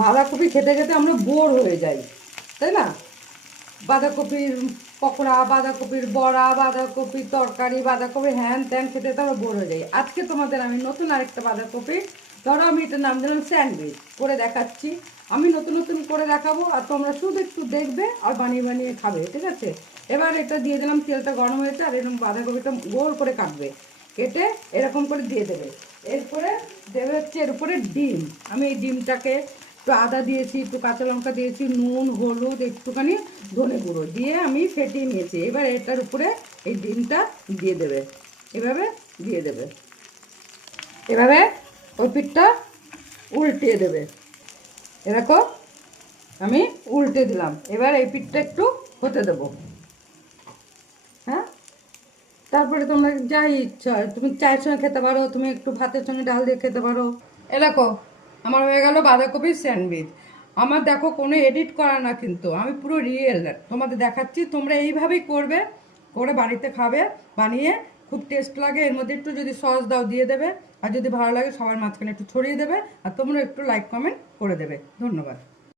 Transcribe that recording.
বাঁধাকপি খেতে খেতে আমরা বোর হয়ে যাই, তাই না? বাঁধাকপির পকোড়া, বাঁধাকপির বড়া, বাঁধাকপির তরকারি, বাঁধাকপির হ্যান ত্যান খেতে তো আমরা বোর হয়ে যাই। আজকে তোমাদের আমি নতুন আরেকটা বাঁধাকপি, ধরো আমি এটার নাম দিলাম স্যান্ডউইচ, করে দেখাচ্ছি। আমি নতুন নতুন করে দেখাবো আর তোমরা শুধু একটু দেখবে আর বানিয়ে বানিয়ে খাবে, ঠিক আছে? এবার এটা দিয়ে দিলাম, তেলটা গরম হয়েছে আর এরকম বাঁধাকপিটা গোল করে কাটবে, কেটে এরকম করে দিয়ে দেবে। এরপরে দেবে হচ্ছে এর উপরে ডিম। আমি এই ডিমটাকে একটু আদা দিয়েছি, একটু কাঁচা লঙ্কা দিয়েছি, নুন, হলুদ, একটুখানি ধনে গুঁড়ো দিয়ে আমি ফেটিয়ে নিয়েছি। এবার এটার উপরে এই ডিমটা দিয়ে দেবে, এভাবে দিয়ে দেবে। এভাবে ওই পিঠটা উল্টিয়ে দেবে। এরকম আমি উল্টে দিলাম। এবার এই পিঠটা একটু হতে দেবো। হ্যাঁ, তারপরে তোমরা যাই ইচ্ছা হয়, তুমি চায়ের সঙ্গে খেতে পারো, তুমি একটু ভাতের সঙ্গে ডাল দিয়ে খেতে পারো। এ দেখো, আমার হয়ে গেল বাঁধাকপির স্যান্ডউইচ। আমার দেখো কোনো এডিট করা না, কিন্তু আমি পুরো রিয়েল তোমাদের দেখাচ্ছি। তোমরা এইভাবেই করবে, করে বাড়িতে খাবে বানিয়ে, খুব টেস্ট লাগে। এর মধ্যে একটু যদি সস দাও দিয়ে দেবে, আর যদি ভালো লাগে সবার মাঝখানে একটু ছড়িয়ে দেবে, আর তোমরা একটু লাইক কমেন্ট করে দেবে। ধন্যবাদ।